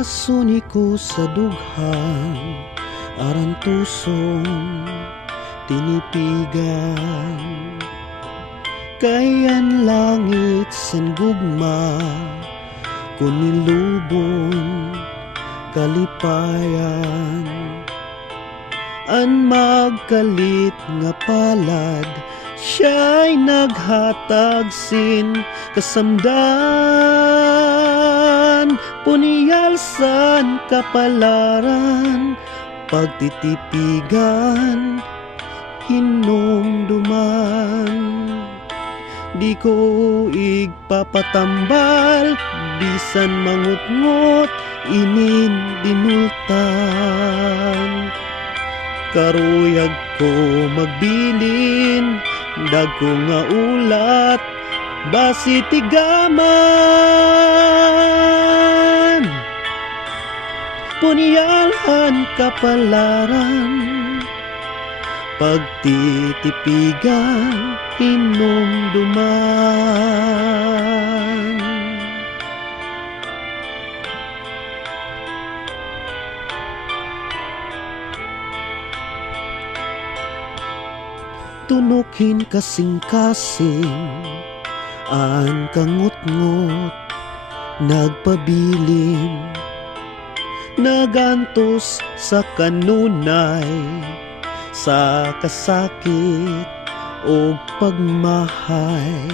Basuni ko sa dughan, aran tuson tinipigan. Kayan langit sen gugma, kun nilubon kalipayan. An magkalit nga palad, siya'y naghatag sin kasamdan. Puniyalsan kapalaran, pagtitipigan, hinumduman. Di ko igpapatambal, bisan mangutngot, inin dinultan. Karuyag ko magbilin, dagko nga ulat, basi tigaman. Punyalhan kapalaran, pagtitipigan, hinumduman. Tunukin kasing-kasing, an kangot-ngot, nagpabilin, nagantos sa kanunay, sa kasakit o pagmahay.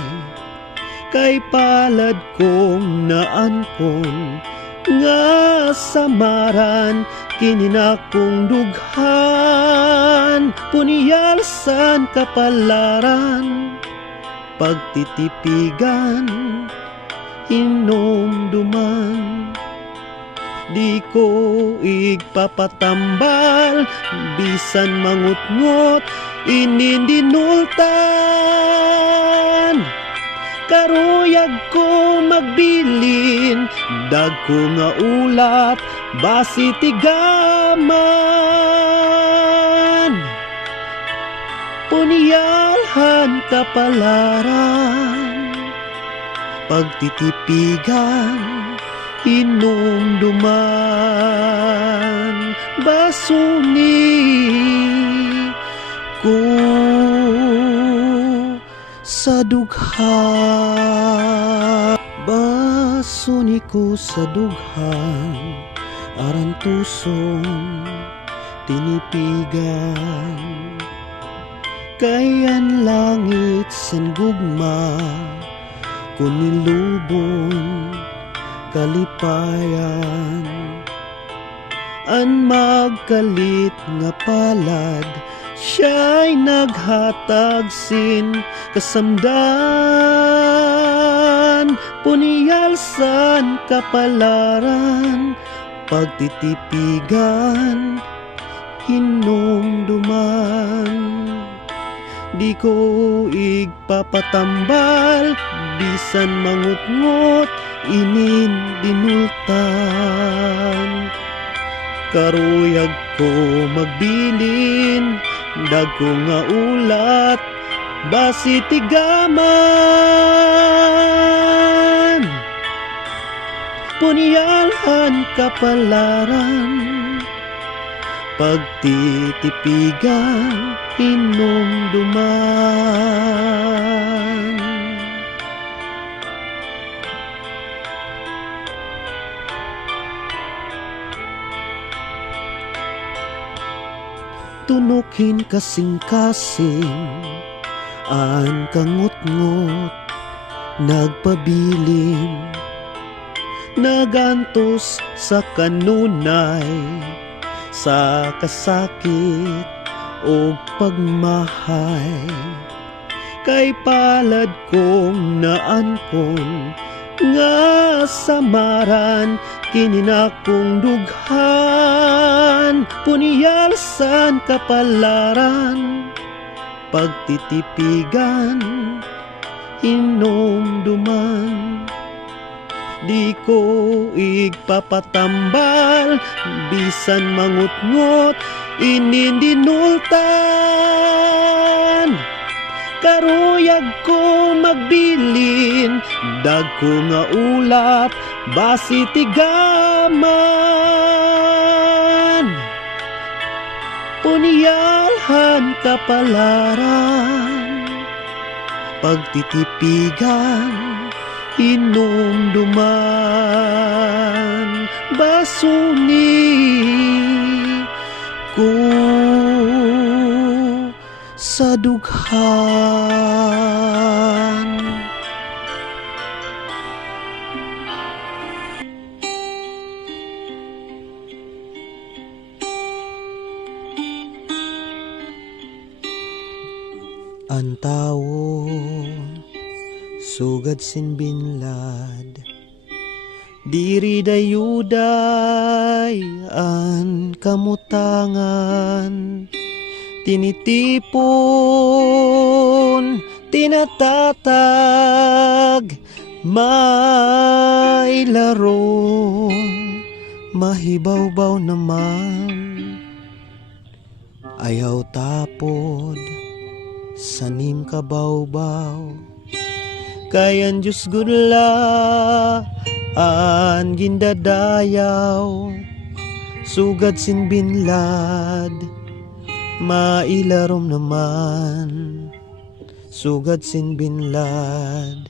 Kay palad kong naankon, nga samaran, kininakong dughan. Puniyalsan kapalaran, pagtitipigan, hinumduman. Di ko igpapatambal, bisan mangutngot, inindinultan. Karuyag ko magbilin, dagko nga ulat, basi tigaman. Puniyalhan kapalaran, pagtitipigan, hinumduman. Basuni ko sa dughan, basuni ko sa dughan, aran tuson tinipigan. Kayan langit sen gugma, kun nilubon kalipayan. An magkalit nga palad, siya'y naghatag sin kasamdan. Puniyalsan kapalaran, pagtitipigan, hinumduman. Di ko igpapatambal, bisan mangutngot, inin dinultan. Karuyag ko magbilin, dagko nga ulat, basi tigaman. Punyalhan kapalaran, pagtitipigan, hinumduman. Tunukin kasing-kasing, an kangot-ngot, nagpabilin, nagantos sa kanunay, sa kasakit o pagmahay. Kay palad kong naankon, nga samaran, kininakong dughan. Puniyalsan kapalaran, pagtitipigan, hinumduman. Di ko igpapatambal, bisan mangutngot, inindinultan. karuyag ko magbilin, dagko nga ulat basi tigaman. Punyalhan kapalaran, pagtitipigan, inumduman, basuni ko sa dughan. Ang tao sugad sinbinlad, diri dayuday an kamutangan, tinitipon, tinatatag, may larong mahibawbaw naman, ayaw tapod sanim kabawbaw, kayan Diyos gudla an gindadayaw, sugad sinbinlad mailarom naman, sugad sinbinlad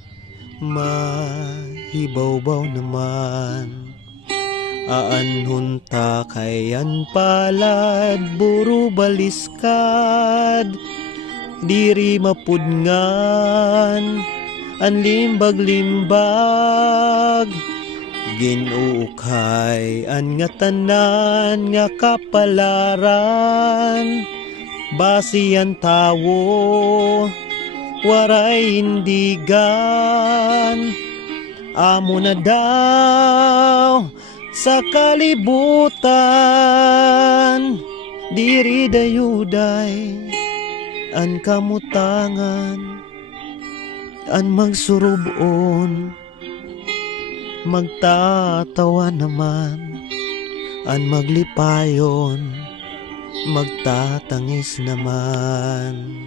mahibawbaw naman. Aanhunta kayan palad buru baliskad, diri mapudngan an limbag-limbag, ginuukay an nga tanan nga kapalaran, basi ang tawo waray indigan, amo na daw sa kalibutan, diri dayuday an kamutangan, an magsurubon, magtatawa naman, an maglipayon, magtatangis naman.